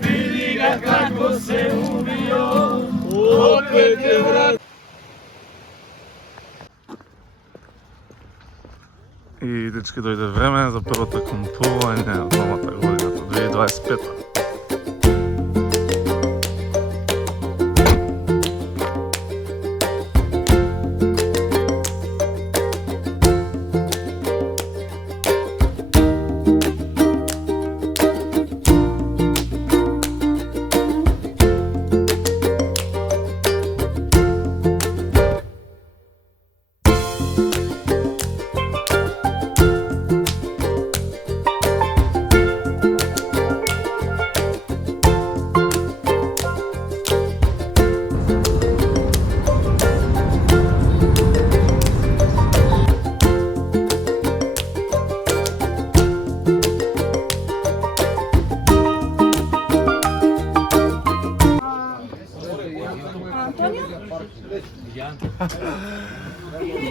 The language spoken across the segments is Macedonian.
Види га како се убио, опет е врат. И дечки, дојде време за првото кампување од новата годината 2025.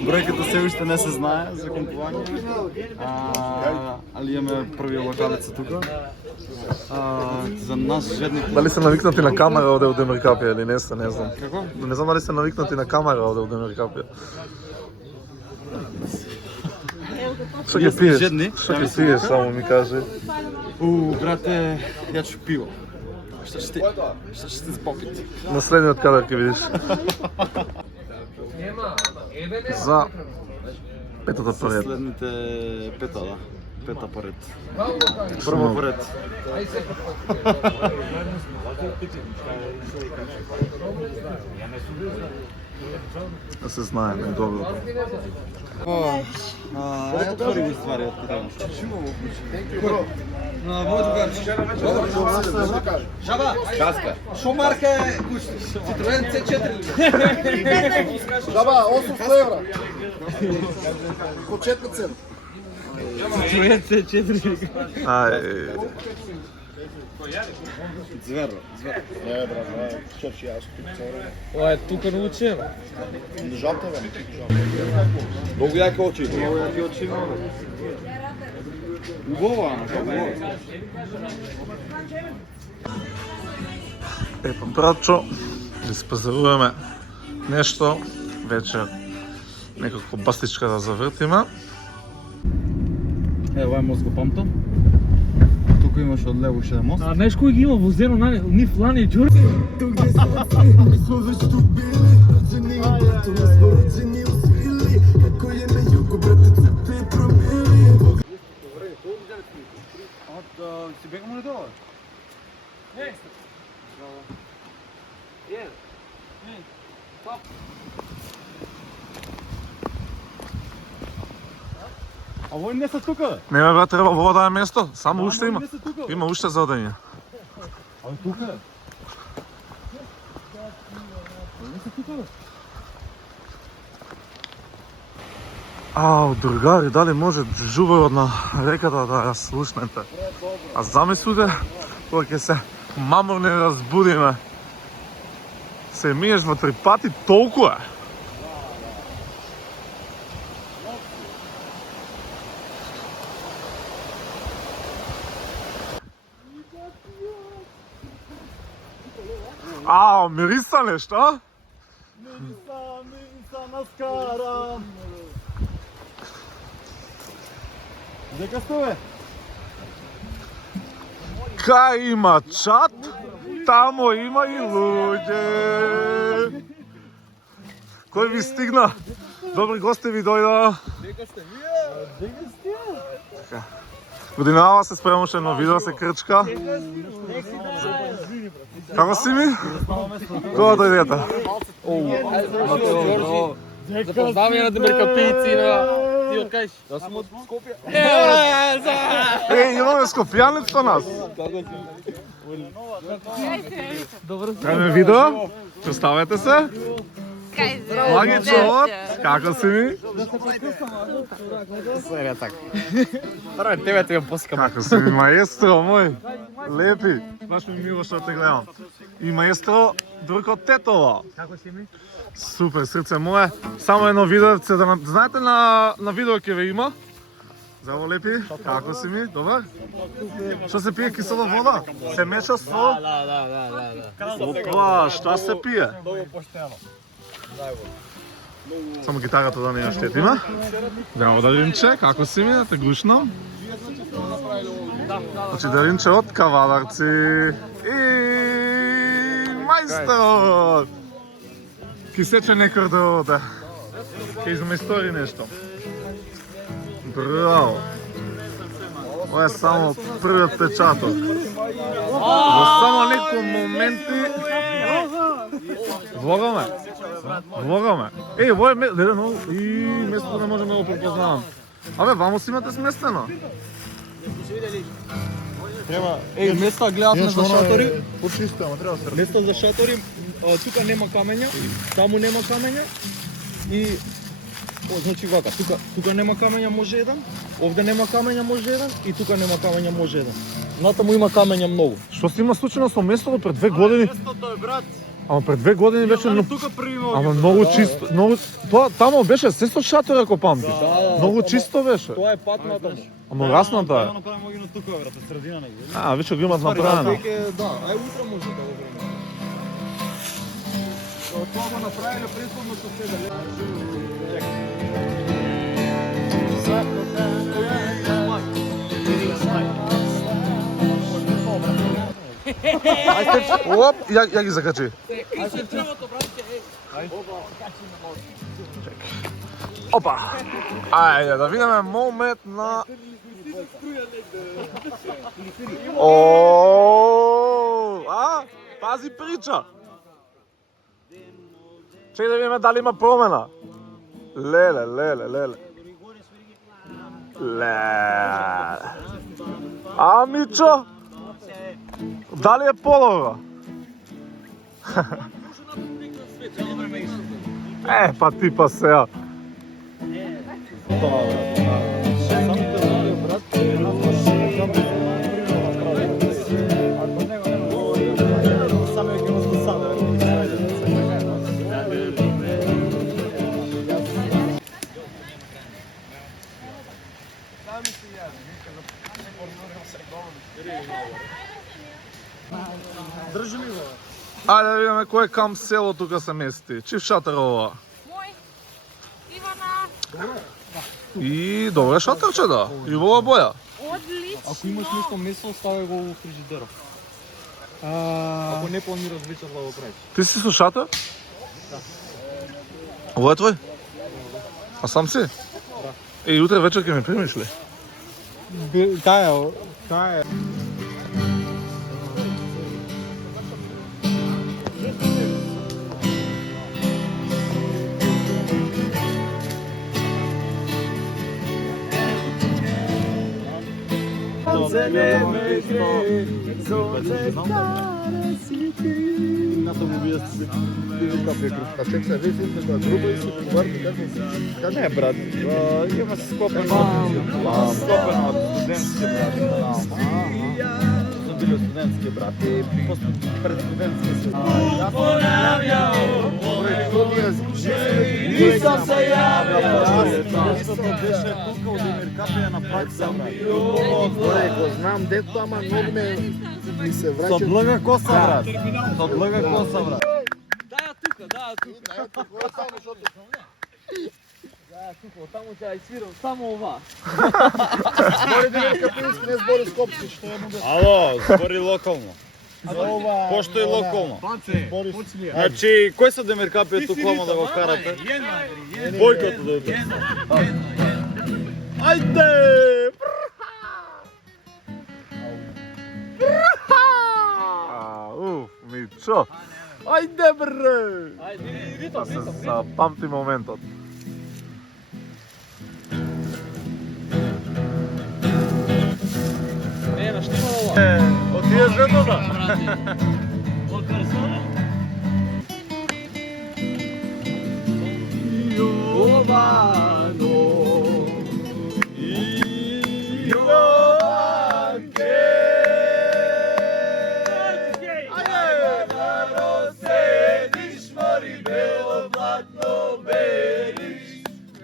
Бројката се уште не се знае за кампување, али имаме први локалица тука. За нас жедните... Дали се навикнати на камера оде од Демиркапија или не сте, не знам. Како? Не знам дали се навикнати на камера оде од Демиркапија. Што ќе пиеш? Што ќе пиеш, само ми кажи. Брате, ја ću пиво. Šta ćete popiti? На следниот кадар ќе видиш. За петата поред. Следните пета, да. Пета поред. Прва поред. Да се знаеме добро. Ај отвори ми ствари од каде имаш. Шаба! Каска. Шо марка е Citroen C4 ли? Шаба, 800 евра. Почетна цена. Citroen C4 ли? Ај, Зверо. Не, брат, шеф, јас Ова е тука научено. жабта, бе. Многу јаки очи. Многу јаки очи има. Убава, ама како е? епа братчо, да спазаруваме нешто, вече некако бастичка да завртиме. Ова е мост го памтам. Тука имаш од лево уште мост. А знаеш кој ги има возено на нив лани џур? Си бегаме ли долу? А овој не се тука? Не бе брат, треба вода е место, само уште има. не се тука. Има уште за одење. А тука? Не се тука? Ау, другари, дали може жуберот на реката да ја слушнете? А замислите, кога ќе се мамурни разбудиме, се миеш во 3 пати толку е. Ау, мириса нешто? Мириса наскара. Дека сте бе? Кај има чат, тамо има и луѓе. Кој ви стигна? Добри гости ви дојда. Дека сте вие? Дека сте? Годинава се спремаше едно видео, се крчка. Како си ми? Кога дојдете? Запознавање на Демиркапијци на... Ти од кај си? Јас сум од Скопје. Имаме скопјанец со нас. Кај видео? Представете се. Магичот, како си ми? Сега така. Прво тебе те поскам. Како си ми, маестро мој? Лепи. Баш ми мило што те гледам. И маестро Дурко Тетово. Како си ми? Супер, срце мое. Само едно видео, да знаете на видео ќе ве има. Здраво, лепи, како си ми? Добар? Што се пие, кисела вода? Се меша со? Да. Опа, што се пие? Само гитарата да не ја штетиме. Здраво, Даринче, како си ми? Да те глушнам. Значи, Даринче од Кавадарци. И мајсторот! Ки сече некој да оде. Ке изместори нешто. Браво! Ова е само првиот печаток. Во само некои моменти... Влогаме. Еј, ово е место... Местото не можем да го препознавам. Абе, ваму си имате сместено. Место гледавме за шатори. Почисто, ама треба да се Место за шатори. Тука нема камења, таму нема камења. И значи вака, тука нема камења, може еден. Овде нема камења, може еден и тука нема камења, може еден. Натаму има камења многу. Што се има случено со местото пред 2 години? Местото е брат. Ама пред 2 години беше Тука први ама многу чисто, многу тоа тамо беше се со шатор ако памтиш. Да. Многу чисто беше. Тоа е пат натаму. Ама расната е. Направи могино тука брат, средина негде. Више го имат направено. Да, ај утре може да го време. Тоа го направиле претходно со себе. Оп, ја ги закачи. Опа. Ајде да видиме момент на пази прича. Чекај да видиме дали има промена. Леле. Мичо? Дали е полова? Па ти па сеа. Ајде да видиме кој кам село тука се мести. Чив шатар ова? Мој. Ивана. И добре шатарче да. И во ова боја. Одлично. Ако имаш нешто месо, ставај го во фрижидерот. Ако не планираш вечер да го правиш. Ти си со шатар? Да. Ова е твој? А сам си? Да. И утре вечер ќе ми примиш ли? Таа е. А чек се, вие сте на група и се поговаряте как Не, брат, има склопено од студентски брат. Сум били студентски брат и после пред студентски се. Нисам се јавил. Местото беше тука од Емирката ја направи сам. го знам дето, ама многу ми се Со враќа. блага коса, брат. Со блага коса, брат. Збори Демир Капински, не збори Скопски, што е му Ало, збори локално. Пошто и локално. Значи, кој се Демир Капи тук лама да го карате? Бојкото да уте. Ајде! Мичо. Ајде бре. Па се запамти моментот. Отие жената.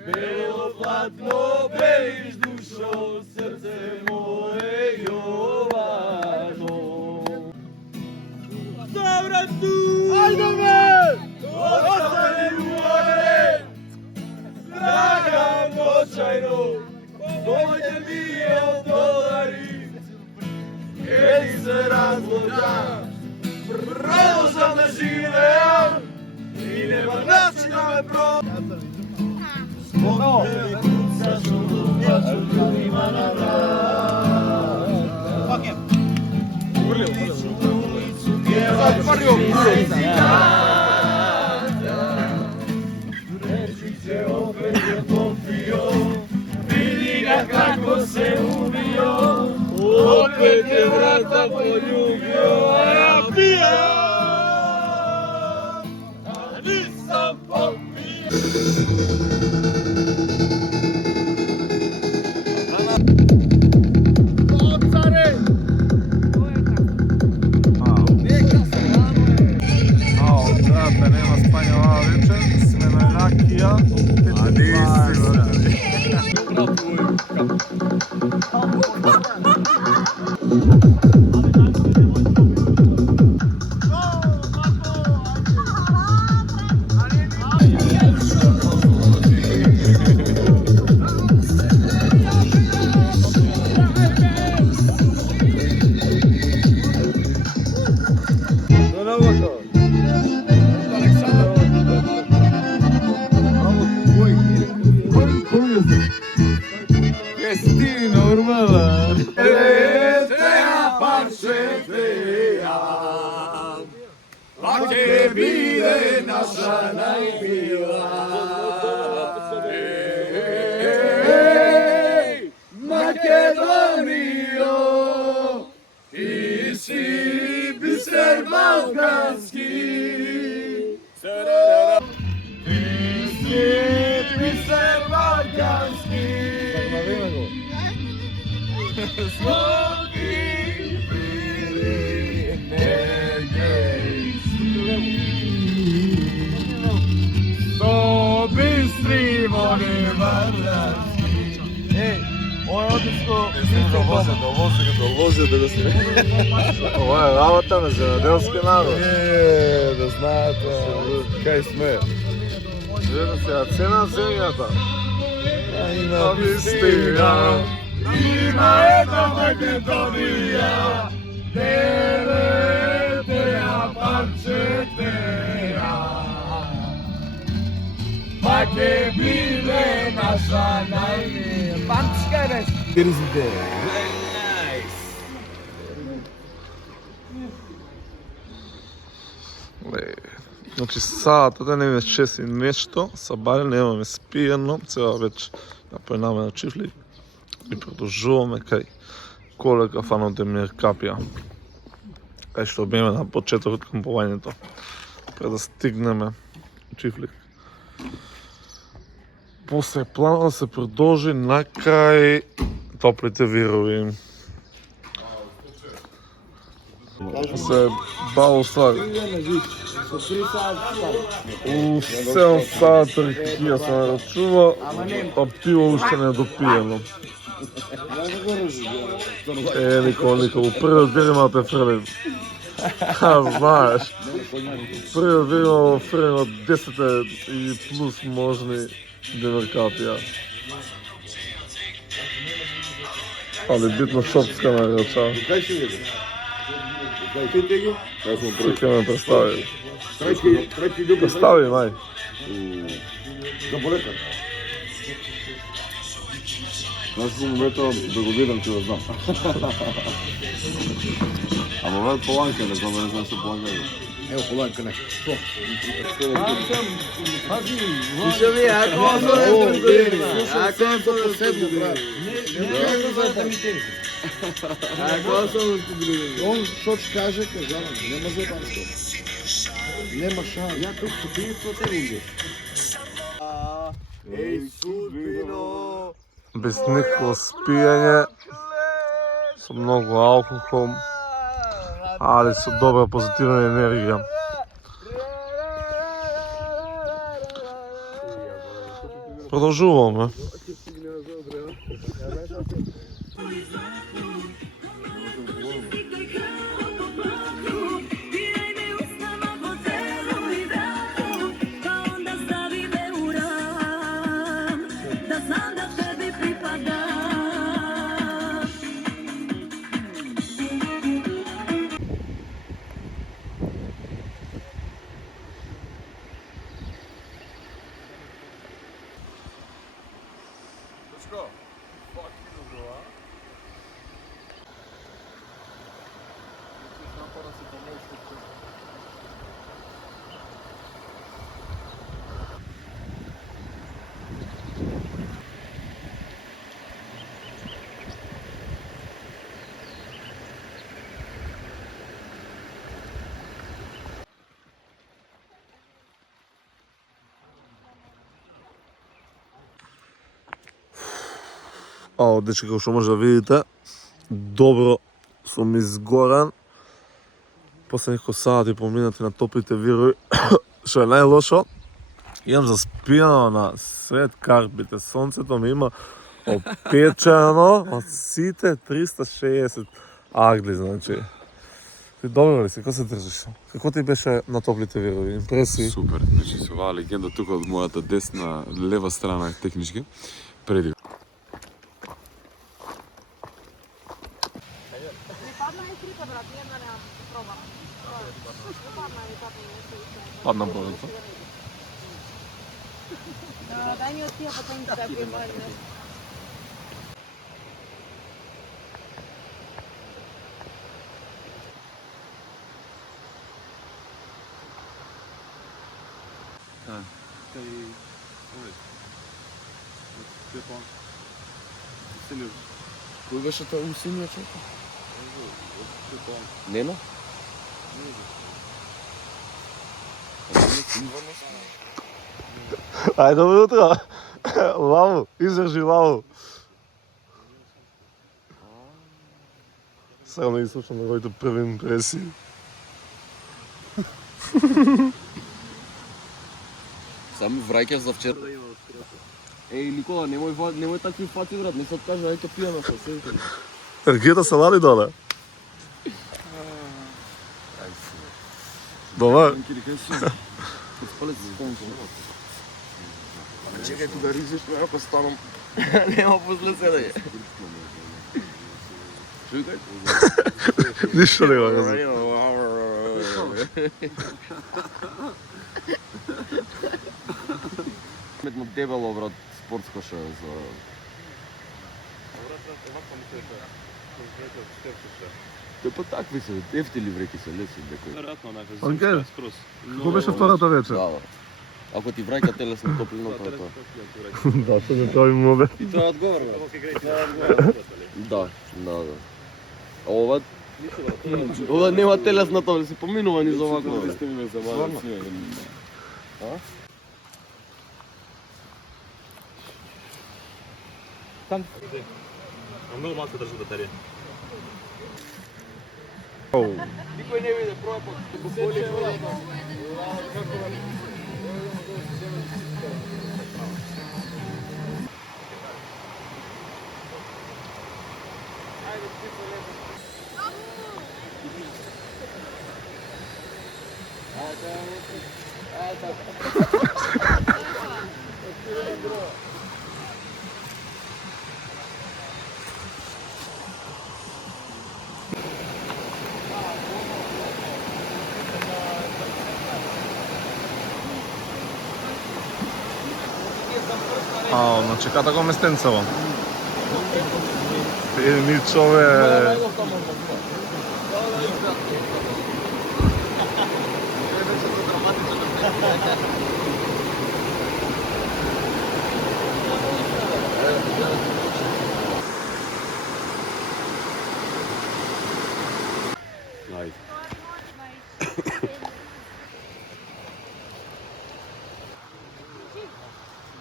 Бело платно bejiš dušo, srce moje Jovano. Dobra tu! Ajde me! Ostani u more! Draga noćajno, dođe mi od dolari, jer se razložam, продолжам да живеам и нема начин да ме пробам. Спомнени куца што лупачу има на врата. Улицу, улицу, пјевачи речи се опет je popio, vidi ga kako se ubio, opet je vrata poljubio, a ja pijam, a nisam popio. Brate, nema spanja ova večer, sme na rakija, Ова е работа на земјоделски народ. Да знаете, кај сме. Гледа сега цена на земјата. Има вистина. Има една Македонија. Делете ја, парчете ја. Пак ќе биде наша најмилија. Памчка е бе. Значи саат да не ме 6 и нешто, са баре немаме спиено, цела веќе ја појнаме на Чифлик и продолжуваме кај колека фано Демиркапија, кај што беме на почетокот кампувањето, пред да стигнеме Чифлик. После плана да се продолжи накај топлите вирови. Се баво ствари. У 7 сата рекија се нарачува, а пиво уште не е допиено. Никола, првиот верима те фрлим. Знаеш, првиот верима фрлим од 10 и плюс можни Демиркапија. Али битно шопска нарача. Кај ще види? Питај ги? Ќе ме представи. Трети дуби. Представи, мај. За болека. Знаеш во моментот да го видам ќе го знам. Ама вел поланка, не знам, не знам се поланка. Ево поланка, не. Што? Слушай ми, ако Ако се посебно прави. не да ми тери. Ако съм Он што ќе каже, кажам, нема за танцо. Нема шанс. Ја тук што ти со тебе иде. Еј судбино. Без никакво спиење, со многу алкохол, али со добра позитивна енергија. Продолжуваме. Ао, дечки, како што може да видите, добро сум изгорен. После некој сати поминати на топлите вирови, што е најлошо, имам заспијано на сред карпите. Сонцето ми има опечено од сите 360 агли, значи. Ти добро ли си? Како се држиш? Како ти беше на топлите вирови? Импресии? Супер, значи се оваа легенда тука од мојата десна, лева страна технички. Предив. Падна бродица. Дај ми од тие патенки да ги имаме. Кој беше тоа усинија човек? Нема? Ајде, добро утро. Лаву, издржи лаву. Само да ги слушам неговите први импресии. Сам враќаш за вчера. Еј, Никола, немој такви фати, брат, не се откажа, ајде пијано со сејте. Ергета се вали доле. Добар. Чекај tu да ризеш, ако станам. Нема после седење. Чукај. Ништо не го кажа. Метно дебело, брат, спортско шо е за... Тој па такви се, ефтили вреки се, леси некој. Веројатно некој Океј. скрос. Како беше втората вечер? Да, ако ти враќа телесна топлина, тоа е тоа. Да, што не правим обе. И тоа одговор, Да. Ова нема телесна топлина, се поминува низ овако. Многу малку држи батерија. Никој не виде, проба пак. Ао, значи ката го местенцево. Ни чове...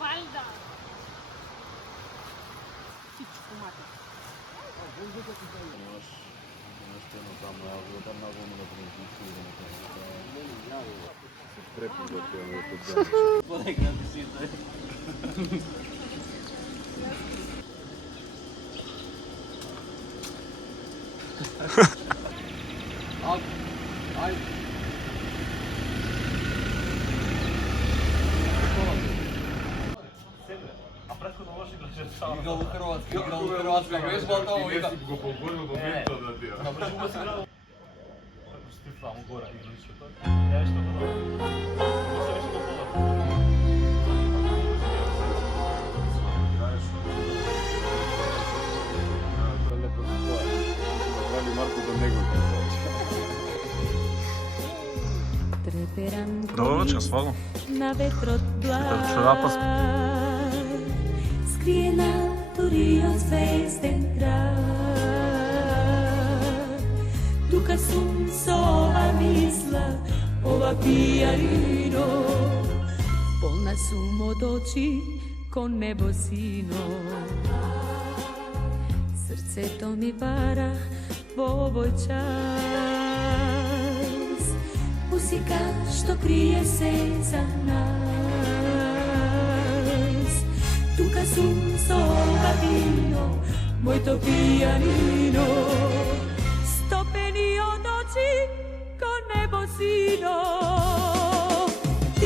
Валда. Играл у Хрватска, веш Балтово вика. Го погодил моментот да ти. Напрежува се играл. Стифам гора игралишето. Ја што Добро вечер, свално. На ветрот Чорапа скриена дури од звезден град. Тука сум со ова мисла, ова пијарино, полна сум од очи кон небо сино. Срцето ми бара во овој час, музика што крие се за нас. Тука сум со ова вино, моето пијанино,